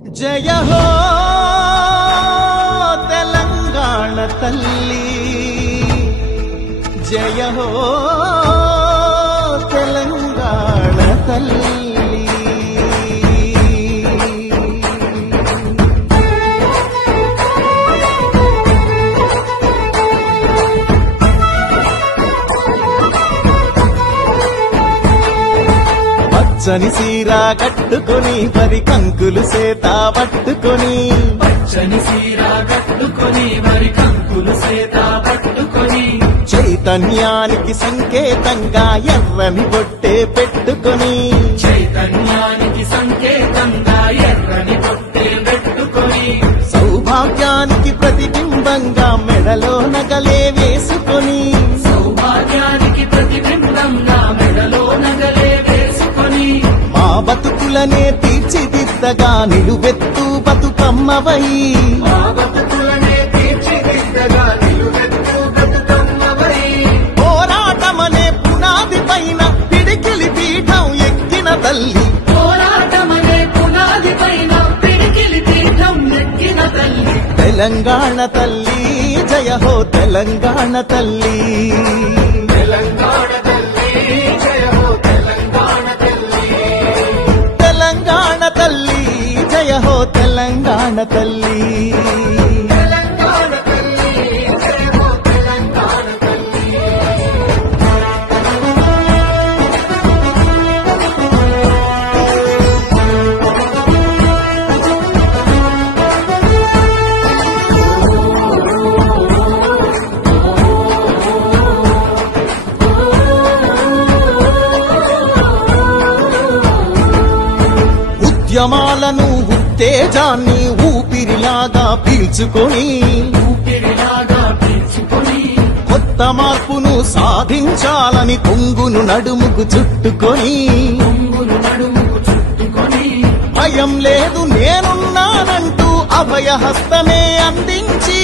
జయ హో తెలంగాణ తల్లి, జయ హో తెలంగాణ తల్లి. పచ్చని సీర కట్టుకొని పరి కంకులు సేత పట్టుకొని, పచ్చని సీర కట్టుకొని మరి కంకులు సేత పట్టుకొని, చైతన్యానికి సంకేతంగా ఎర్రని బొట్టే పెట్టుకొని, చైతన్యానికి సంకేతంగా ఎర్రని బొట్టే పెట్టుకొని, సౌభాగ్యానికి ప్రతిబింబంగా మెడలో నగలే వేసుకొని, సౌభాగ్యానికి ప్రతిబింబంగా మెడలో నగలే వేసుకొని, మా బతుకులనే తీర్చిదిద్దగా నిలువెత్తు బతుకమ్మవై, మా బతుకులనే తీర్చిదిద్దగా నిలువెత్తు బతుకమ్మవై, పోరాటమనే పునాది పైన పిడికిలి పీఠం ఎక్కిన తల్లి, పోరాటమనే పునాది పైన పిడికిలి పీఠం ఎక్కిన తల్లి, తెలంగాణ తల్లి జయ హో తెలంగాణ తల్లి, తెలంగాణ తల్లి జయ హో తెలంగాణ తల్లి, తెలంగాణ తల్లి జయ హో తెలంగాణ తల్లి. తెలంగాణ తల్లి జయ హో తెలంగాణ తల్లి. ఉద్యమాలను ఉత్తేజాన్ని ఊపిరిలాగా పీల్చుకొని, ఊపిరిలాగా పీల్చుకొని, కొత్త మార్పును సాధించాలని కొంగును నడుముకు చుట్టుకొని, కొంగులు నడుముకు చుట్టుకొని, భయం లేదు నేనున్నానంటూ అభయహస్తమే అందించి,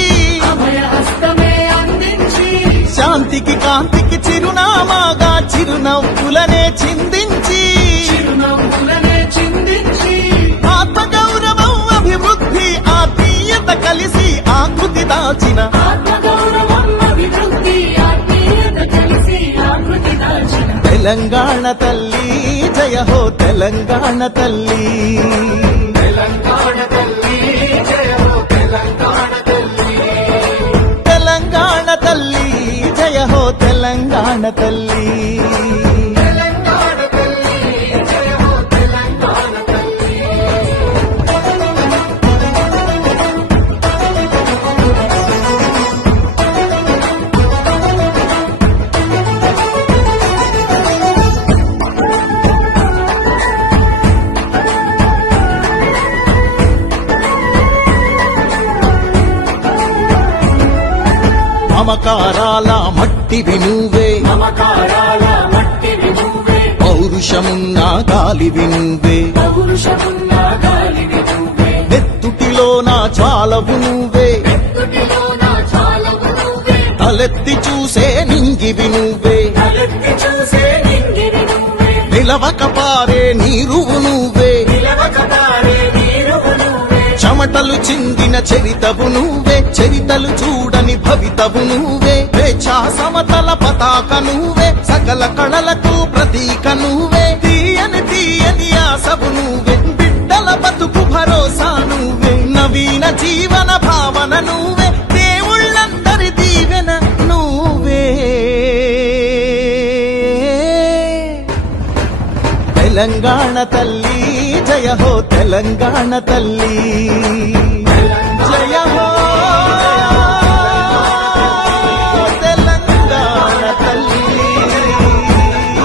అభయహస్తమే అందించి, శాంతికి కాంతికి చిరునామాగా చిరునవ్వులనే చిందించి, చిరునవ్వులనే చిందించి, ఆత్మగౌరవం అభివృద్ధి ఆత్మీయత కలిసి ఆకృతి దాచిన, ఆత్మగౌరవం అభివృద్ధి ఆత్మీయత కలిసి ఆకృతి దాచిన, తెలంగాణ తల్లి జయ హో తెలంగాణ తల్లి, తెలంగాణ తల్లి జయ హో తెలంగాణ తల్లి, తెలంగాణ తల్లి జయ హో తెలంగాణ తల్లి. తెలంగాణ తల్లి జయ హో తెలంగాణ తల్లి. మమకారాల మట్టివి నువ్వే, మమకారాల మట్టివి నువ్వే, పౌరుషమున్న గాలివి నువ్వే, పౌరుషమున్న గాలివి నువ్వే, నెత్తుటిలో నా చాలవు నువ్వే, ఎత్తుటిలోన చాలవు నువ్వే, తలెత్తి చూసే నింగివి నువ్వే, తలెత్తి చూసే నింగివి నువ్వే, నిలవక పారే నీరువు నువ్వే, నిలవక పారే నీరువు నువ్వే, చెమటలు చిందిన చరితవు నువ్వే, చరితలు చూడని భవితవు నువ్వే, స్వేచ్ఛా సమతల పతాక నువ్వే, సకల కళలకు ప్రతీక నువ్వే, తీయని తీయని ఆశవు నువ్వే, బిడ్డల బతుకు భరోసా నువ్వే, నవీన జీవన భావన నువ్వే, దేవుళ్ళందరి దీవెన నువ్వే. తెలంగాణ తల్లి జయ హో తెలంగాణ తల్లి, జయ హో